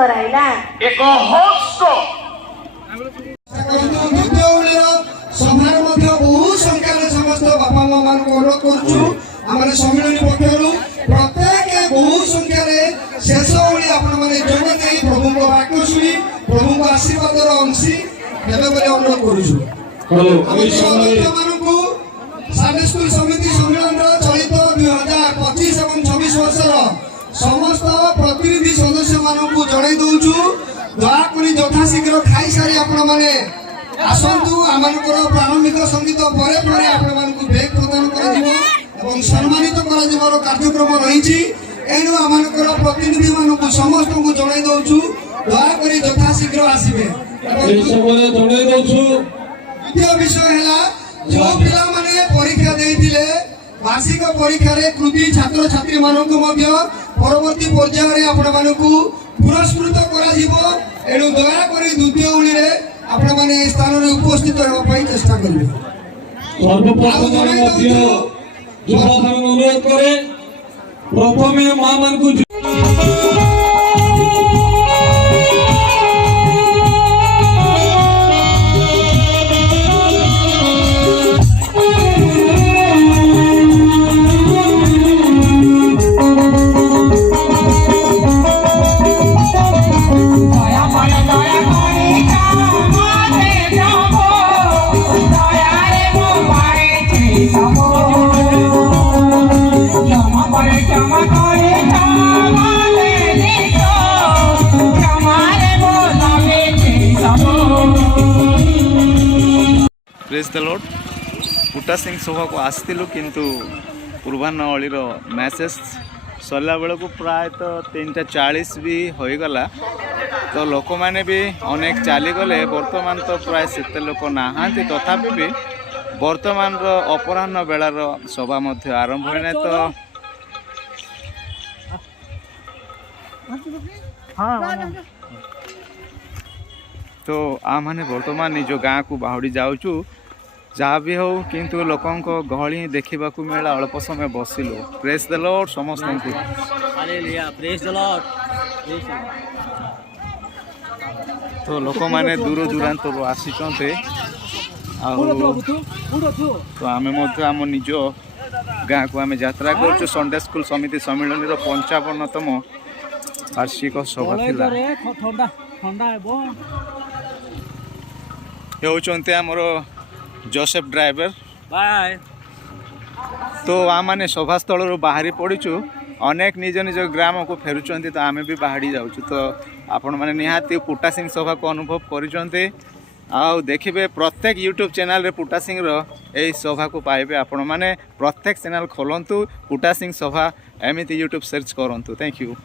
कराइला एक होस्ट सभार बहु संख्यार समस्त बापा माँ मान अनुरोध करुचु आम सम्मिलन पक्षर प्रत्येक बहु संख्यार शेष ओली आपण मैंने जोग दे प्रभु वाक्य शुणी प्रभु आशीर्वाद अंशी हेबे बोली अनुरोध करुचु संडे स्कूल समिति सम्मेलन चलित 2025 और 26 वर्षर समस्त प्रतिनिधि सदस्य मानक जणाई दउछु दयाकोरी यथाशीघ्र खाई सारी आपण माने आसंतु आमानकर प्रारंभिक संगीत परे परे आपण मानकु ब्रेक प्रदान करा जिवो एवं सम्मानित करा जिवार कार्यक्रम रहिछि एनु आमानकर प्रतिनिधि मानकु समस्त को जणाई दउछु दयाकोरी यथाशीघ्र आसीबे जणाई दउछु। द्वितीय विषय हैला जो पिला माने परीक्षा देइथिले वार्षिक परीक्षा रे कृति छात्र छात्री मानकु मध्य परवर्ती पर्याय रे आपण मानकु पुरस्कृत करा जिवो एनु दया करी द्वितीय उली रे आपण माने स्थान रे उपस्थित होबा पई चेष्टा करबे। सर्वप्रथम मध्य युवा मान अनुरोध करे प्रथमे मां मान को praise the Lord पुटा Singh Sabha को आसलु किंतु पूर्वाह्न अलीर मैसेज सरला बेलू प्राय तो 3:40 भी होगला तो लोक मैंने भी अनेक चलीगले बर्तमान तो प्राय सेते लोक नहांती तथापि भी वर्तमान अपराह्न बेलार सभा मध्य आरंभ होना तो आ माने वर्तमान निज गाँ को बाहुड़ी जाऊँ जहाँ भी हो किंतु लोकों गहली देखा मिला अल्प समय बसिलु प्रेज द लॉर्ड समस्त तो लोक मैंने दूर दूरांत आसी तो आम आम निज गाँ को आम यात्रा कर संडे स्कूल समिति सम्मेलन 55तम वार्षिक सभा होती आमर जोसेफ ड्राइवर बाय तो आम मैंने सभास्थल बाहरी पड़ू अनेक निज निज ग्राम को फेरुंट तो आम भी बाहरी जाऊँ तो आपण मैंने निहाती पुटा सिंह सभा को अनुभव कर देखिए प्रत्येक यूट्यूब चैनल रे पुटा सिंह यही सभा को पाइबे आपण मैंने प्रत्येक चैनल खोलतु पुटा सिंह सभा एमती यूट्यूब सर्च करूँ। Thank you.